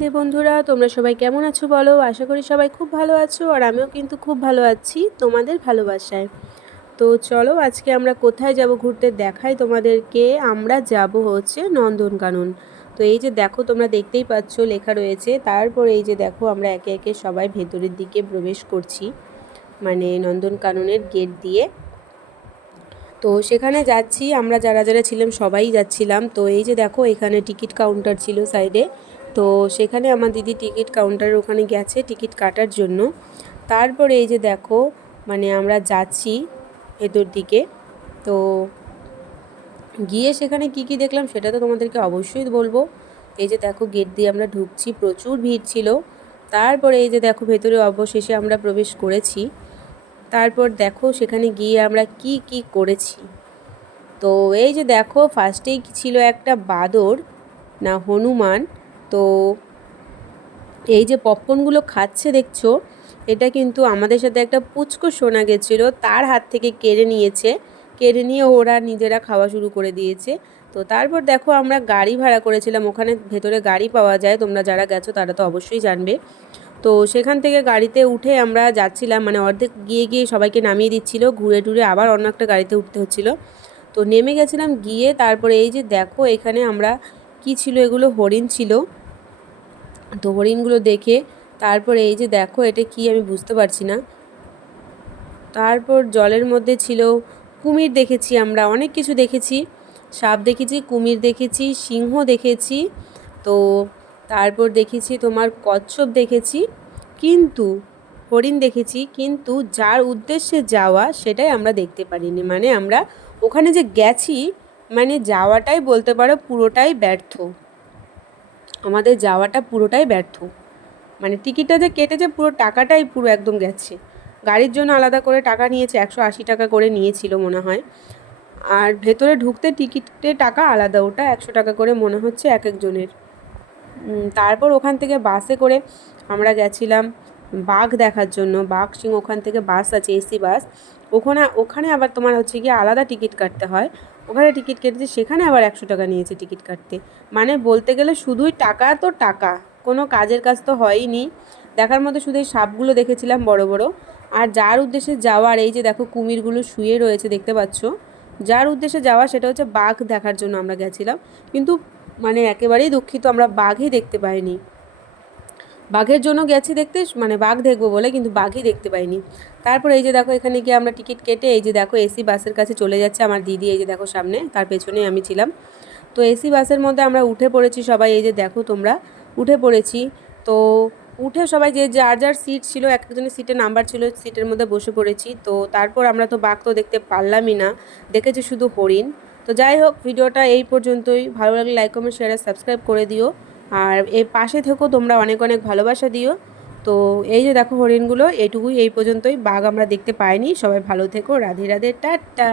হে বন্ধুরা, তোমরা সবাই কেমন আছো বলো? আশা করি সবাই খুব ভালো আছো আর আমিও কিন্তু খুব ভালো আছি তোমাদের ভালোবাসায়। তো চলো আজকে আমরা কোথায় যাব ঘুরতে দেখাই তোমাদেরকে। আমরা যাব হচ্ছে নন্দনকানন। তো এই যে দেখো, তোমরা দেখতেই পাচ্ছ লেখা রয়েছে। তারপর এই যে দেখো, আমরা একে একে সবাই ভেতরের দিকে প্রবেশ করছি মানে নন্দনকাননের গেট দিয়ে। তো সেখানে যাচ্ছি, আমরা যারা যারা ছিলাম সবাই যাচ্ছিলাম। তো এই যে দেখো, এখানে টিকিট কাউন্টার ছিল সাইডে। তো সেখানে আমার দিদি টিকিট কাউন্টারের ওখানে গেছে টিকিট কাটার জন্য। তারপরে এই যে দেখো মানে আমরা যাচ্ছি ভেতর দিকে। তো গিয়ে সেখানে কি কি দেখলাম সেটা তো তোমাদেরকে অবশ্যই বলব। এই যে দেখো, গেট দিয়ে আমরা ঢুকছি, প্রচুর ভিড় ছিল। তারপরে এই যে দেখো, ভেতরে অবশেষে আমরা প্রবেশ করেছি। তারপর দেখো, সেখানে গিয়ে আমরা কি কি করেছি। তো এই যে দেখো ফার্স্টেই ছিল একটা বাদর, না হনুমান। তো এই যে পপকর্নগুলো খাচ্ছে দেখছ, এটা কিন্তু আমাদের সাথে একটা পুচকো শোনা গেছিল, তার হাত থেকে কেড়ে নিয়েছে। কেড়ে নিয়ে ওরা নিজেরা খাওয়া শুরু করে দিয়েছে। তো তারপর দেখো আমরা গাড়ি ভাড়া করেছিলাম, ওখানে ভেতরে গাড়ি পাওয়া যায়, তোমরা যারা গেছো তারা তো অবশ্যই জানবে। তো সেখান থেকে গাড়িতে উঠে আমরা যাচ্ছিলাম মানে অর্ধেক গিয়ে গিয়ে সবাইকে নামিয়ে দিচ্ছিল, ঘুরে টুরে আবার অন্য একটা গাড়িতে উঠতে হচ্ছিল। তো নেমে গেছিলাম গিয়ে তারপরে এই যে দেখো এখানে আমরা কি ছিল, এগুলো হরিণ ছিল। তো হরিণগুলো দেখে তারপরে এই যে দেখো, এটা কি আমি বুঝতে পারছি না। তারপর জলের মধ্যে ছিল কুমির দেখেছি আমরা, অনেক কিছু দেখেছি। সাপ দেখেছি, কুমির দেখেছি, সিংহ দেখেছি। তো তারপর দেখেছি তোমার কচ্ছপ দেখেছি। কিন্তু, হরিণ দেখেছি, কিন্তু যার উদ্দেশ্যে যাওয়া সেটাই আমরা দেখতে পারিনি। মানে আমরা ওখানে যে গেছি মানে যাওয়াটাই বলতে পারো পুরোটাই ব্যর্থ। আমাদের যাওয়াটা পুরোটাই ব্যর্থ। মানে টিকিটটা যে কেটেছে পুরো টাকাটাই পুরো একদম গেছে। গাড়ির জন্য আলাদা করে টাকা নিয়েছে, একশো আশি টাকা করে নিয়েছিল মনে হয়। আর ভেতরে ঢুকতে টিকিটে টাকা আলাদা, ওটা একশো টাকা করে মনে হচ্ছে এক একজনের। তারপর ওখান থেকে বাসে করে আমরা গেছিলাম। বাঘ দেখার জন্য, বাঘ সিং ওখান থেকে বাস আছে এসি বাস। ওখানে ওখানে আবার তোমার হচ্ছে গিয়ে আলাদা টিকিট কাটতে হয়। ওখানে টিকিট কেটেছে, সেখানে আবার একশো টাকা নিয়েছে টিকিট কাটতে। মানে বলতে গেলে শুধুই টাকা তো টাকা, কোনো কাজের কাজ তো হয়নি দেখার মতো শুধু এই সাপগুলো দেখেছিলাম বড় বড়। আর যার উদ্দেশ্যে যাওয়ার, এই যে দেখো কুমিরগুলো শুয়ে রয়েছে দেখতে পাচ্ছ। যার উদ্দেশ্যে যাওয়া সেটা হচ্ছে বাঘ দেখার জন্য আমরা গেছিলাম। কিন্তু মানে একেবারেই দুঃখিত, আমরা বাঘই দেখতে পাইনি। বাঘের জন্য গেছি দেখতে মানে বাঘ দেখব বলে, কিন্তু বাঘই দেখতে পাইনি। তারপর এই যে দেখো, এখানে গিয়ে আমরা টিকিট কেটে এই যে দেখো এসি বাসের কাছে চলে যাচ্ছে আমার দিদি, এই যে দেখো সামনে, তার পেছনেই আমি ছিলাম। তো এসি বাসের মধ্যে আমরা উঠে পড়েছি সবাই, এই যে দেখো তোমরা, উঠে পড়েছি। তো উঠে সবাই যে, যার যার সিট ছিল, এক একজনের সিটের নাম্বার ছিল, সিটের মধ্যে বসে পড়েছি। তো তারপর আমরা তো বাঘ তো দেখতে পারলামই না, দেখেছি শুধু হরিণ। তো যাই হোক, ভিডিওটা এই পর্যন্তই। ভালো লাগলে লাইক কমেন্ট শেয়ার সাবস্ক্রাইব করে দিও। আর এর পাশে থেকেও তোমরা অনেক অনেক ভালোবাসা দিও। তো এই যে দেখো হরিণগুলো, এটুকুই এই পর্যন্তই। বাঘ আমরা দেখতে পাইনি। সবাই ভালো থেকো। রাধে রাধে। টাটা।